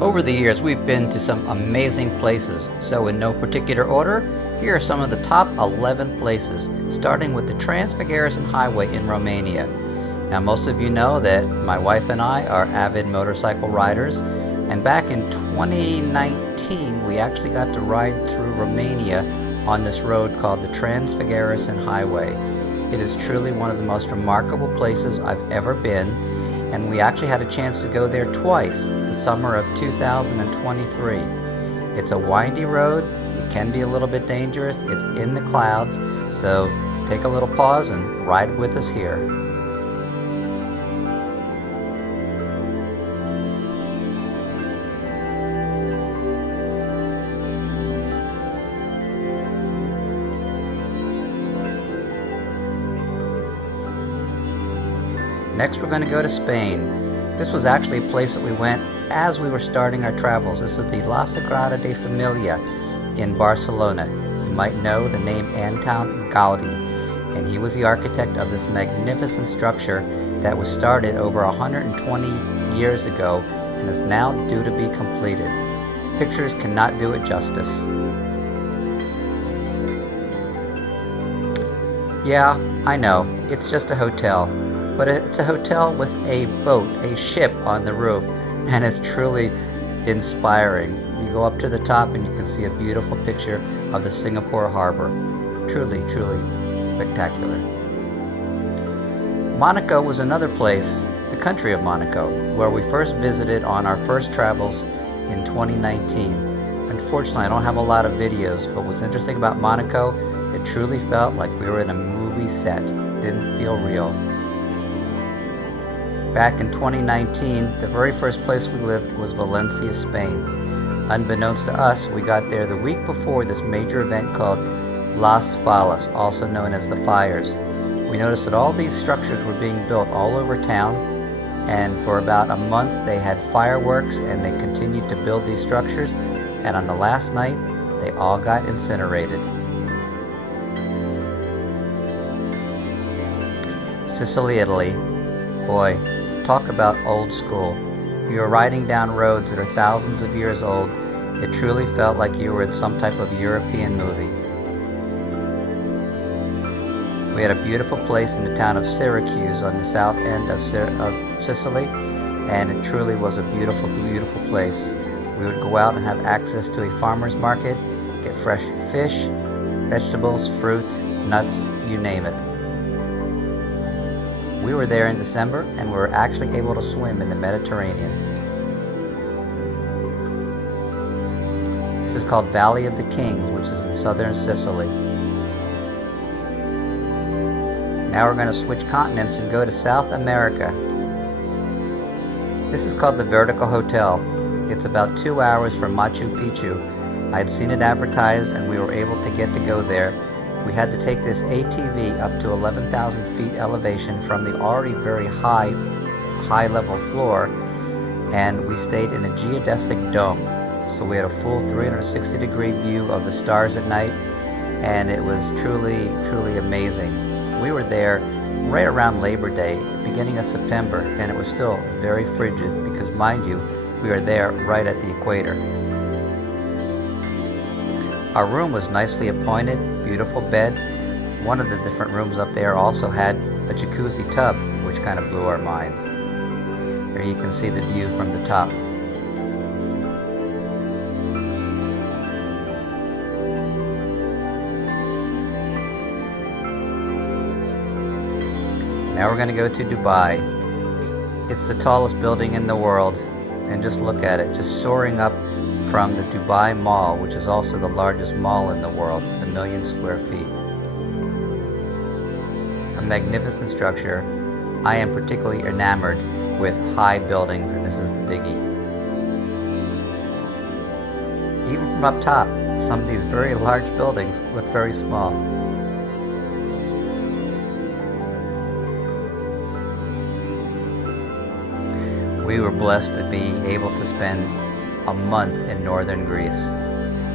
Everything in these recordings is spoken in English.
Over the years, we've been to some amazing places, so in no particular order, here are some of the top 11 places, starting with the Transfiguration Highway in Romania. Now, most of you know that my wife and I are avid motorcycle riders, and back in 2019, we actually got to ride through Romania on this road called the Transfiguration Highway. It is truly one of the most remarkable places I've ever been, and we actually had a chance to go there twice, the summer of 2023. It's a windy road, it can be a little bit dangerous, it's in the clouds, so take a little pause and ride with us here. Next, we're going to go to Spain. This was actually a place that we went as we were starting our travels. This is the La Sagrada de Familia in Barcelona. You might know the name Anton Gaudi, and he was the architect of this magnificent structure that was started over 120 years ago and is now due to be completed. Pictures cannot do it justice. Yeah, I know, it's just a hotel. But it's a hotel with a boat, a ship on the roof, and it's truly inspiring. You go up to the top and you can see a beautiful picture of the Singapore harbor. Truly, truly spectacular. Monaco was another place, the country of Monaco, where we first visited on our first travels in 2019. Unfortunately, I don't have a lot of videos, but what's interesting about Monaco, it truly felt like we were in a movie set. It didn't feel real. Back in 2019, the very first place we lived was Valencia, Spain. Unbeknownst to us, we got there the week before this major event called Las Fallas, also known as the Fires. We noticed that all these structures were being built all over town, and for about a month they had fireworks and they continued to build these structures, and on the last night, they all got incinerated. Sicily, Italy. Boy, talk about old school. You were riding down roads that are thousands of years old. It truly felt like you were in some type of European movie. We had a beautiful place in the town of Syracuse on the south end of Sicily, and it truly was a beautiful, beautiful place. We would go out and have access to a farmer's market, get fresh fish, vegetables, fruit, nuts, you name it. We were there in December, and we were actually able to swim in the Mediterranean. This is called Valley of the Kings, which is in southern Sicily. Now we're going to switch continents and go to South America. This is called the Vertical Hotel. It's about 2 hours from Machu Picchu. I had seen it advertised, and we were able to get to go there. We had to take this ATV up to 11,000 feet elevation from the already very high level floor, and we stayed in a geodesic dome. So we had a full 360-degree view of the stars at night, and it was truly, truly amazing. We were there right around Labor Day, beginning of September, and it was still very frigid because, mind you, we were there right at the equator. Our room was nicely appointed, beautiful bed. One of the different rooms up there also had a jacuzzi tub, which kind of blew our minds. Here you can see the view from the top. Now we're going to go to Dubai. It's the tallest building in the world, and just look at it, just soaring up from the Dubai Mall, which is also the largest mall in the world with 1 million square feet. A magnificent structure. I am particularly enamored with high buildings, and this is the biggie. Even from up top, some of these very large buildings look very small. We were blessed to be able to spend a month in northern Greece.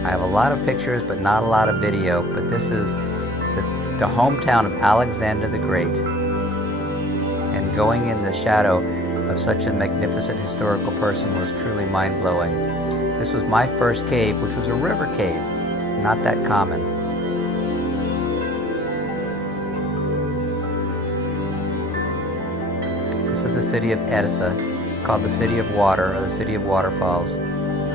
I have a lot of pictures but not a lot of video, but this is the hometown of Alexander the Great. And going in the shadow of such a magnificent historical person was truly mind-blowing. This was my first cave, which was a river cave, not that common. This is the city of Edessa, called the City of Water or the City of Waterfalls.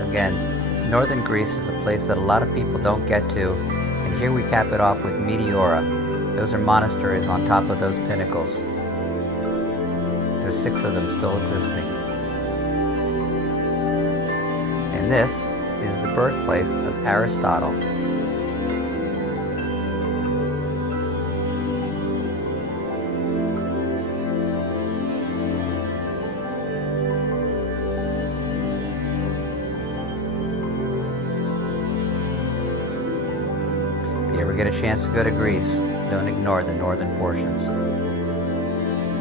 Again, northern Greece is a place that a lot of people don't get to, and here we cap it off with Meteora. Those are monasteries on top of those pinnacles. There's 6 of them still existing. And this is the birthplace of Aristotle. If you ever get a chance to go to Greece, don't ignore the northern portions.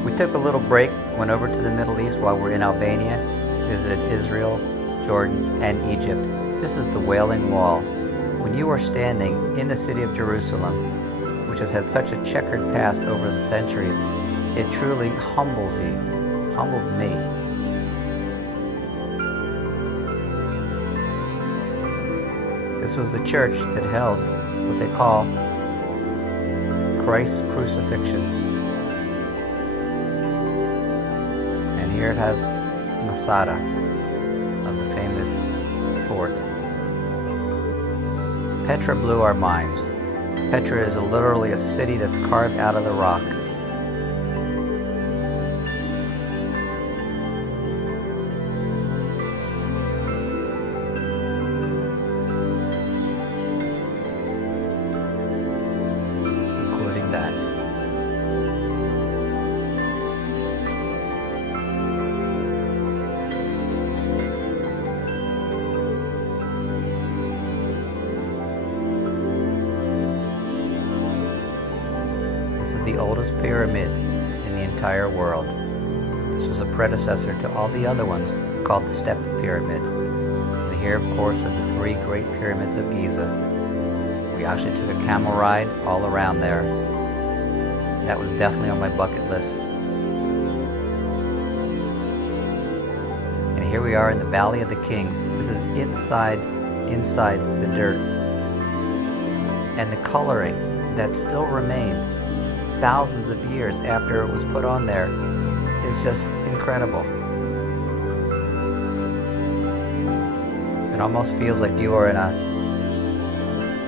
We took a little break, went over to the Middle East while we're in Albania, visited Israel, Jordan, and Egypt. This is the Wailing Wall. When you are standing in the city of Jerusalem, which has had such a checkered past over the centuries, it truly humbles you, humbled me. This was the church that held what they call Christ's crucifixion. And here it has Masada of the famous fort. Petra blew our minds. Petra is literally a city that's carved out of the rock. Including that. This is the oldest pyramid in the entire world. This was a predecessor to all the other ones called the Step Pyramid. And here, of course, are the 3 great pyramids of Giza. We actually took a camel ride all around there. That was definitely on my bucket list. And here we are in the Valley of the Kings. This is inside the dirt. And the coloring that still remained thousands of years after it was put on there is just incredible. It almost feels like you are in a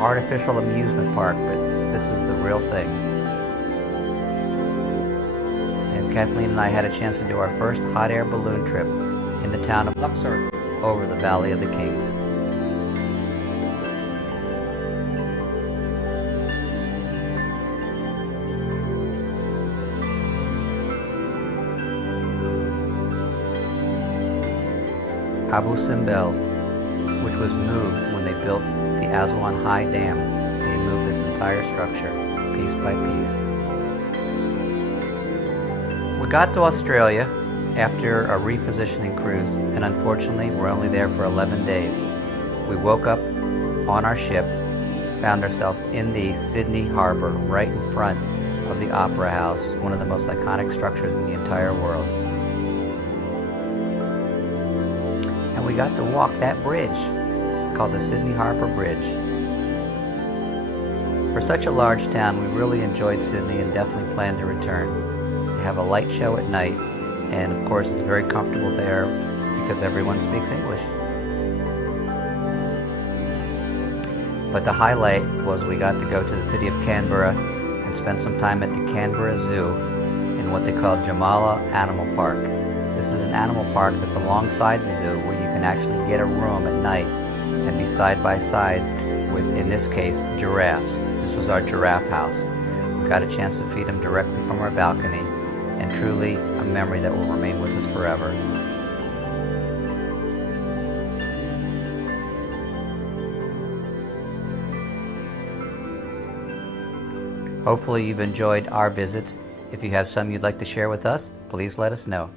artificial amusement park, but this is the real thing. And Kathleen and I had a chance to do our first hot air balloon trip in the town of Luxor over the Valley of the Kings. Abu Simbel, which was moved when they built the Aswan High Dam. They moved this entire structure, piece by piece. We got to Australia after a repositioning cruise, and unfortunately we're only there for 11 days. We woke up on our ship, found ourselves in the Sydney Harbour, right in front of the Opera House, one of the most iconic structures in the entire world. And we got to walk that bridge, called the Sydney Harbour Bridge. For such a large town, we really enjoyed Sydney and definitely plan to return. They have a light show at night, and of course it's very comfortable there because everyone speaks English. But the highlight was we got to go to the city of Canberra and spend some time at the Canberra Zoo in what they call Jamala Animal Park. This is an animal park that's alongside the zoo where you can actually get a room at night and be side by side with, in this case, giraffes. This was our giraffe house. We got a chance to feed them directly from our balcony, and truly a memory that will remain with us forever. Hopefully you've enjoyed our visits. If you have some you'd like to share with us, please let us know.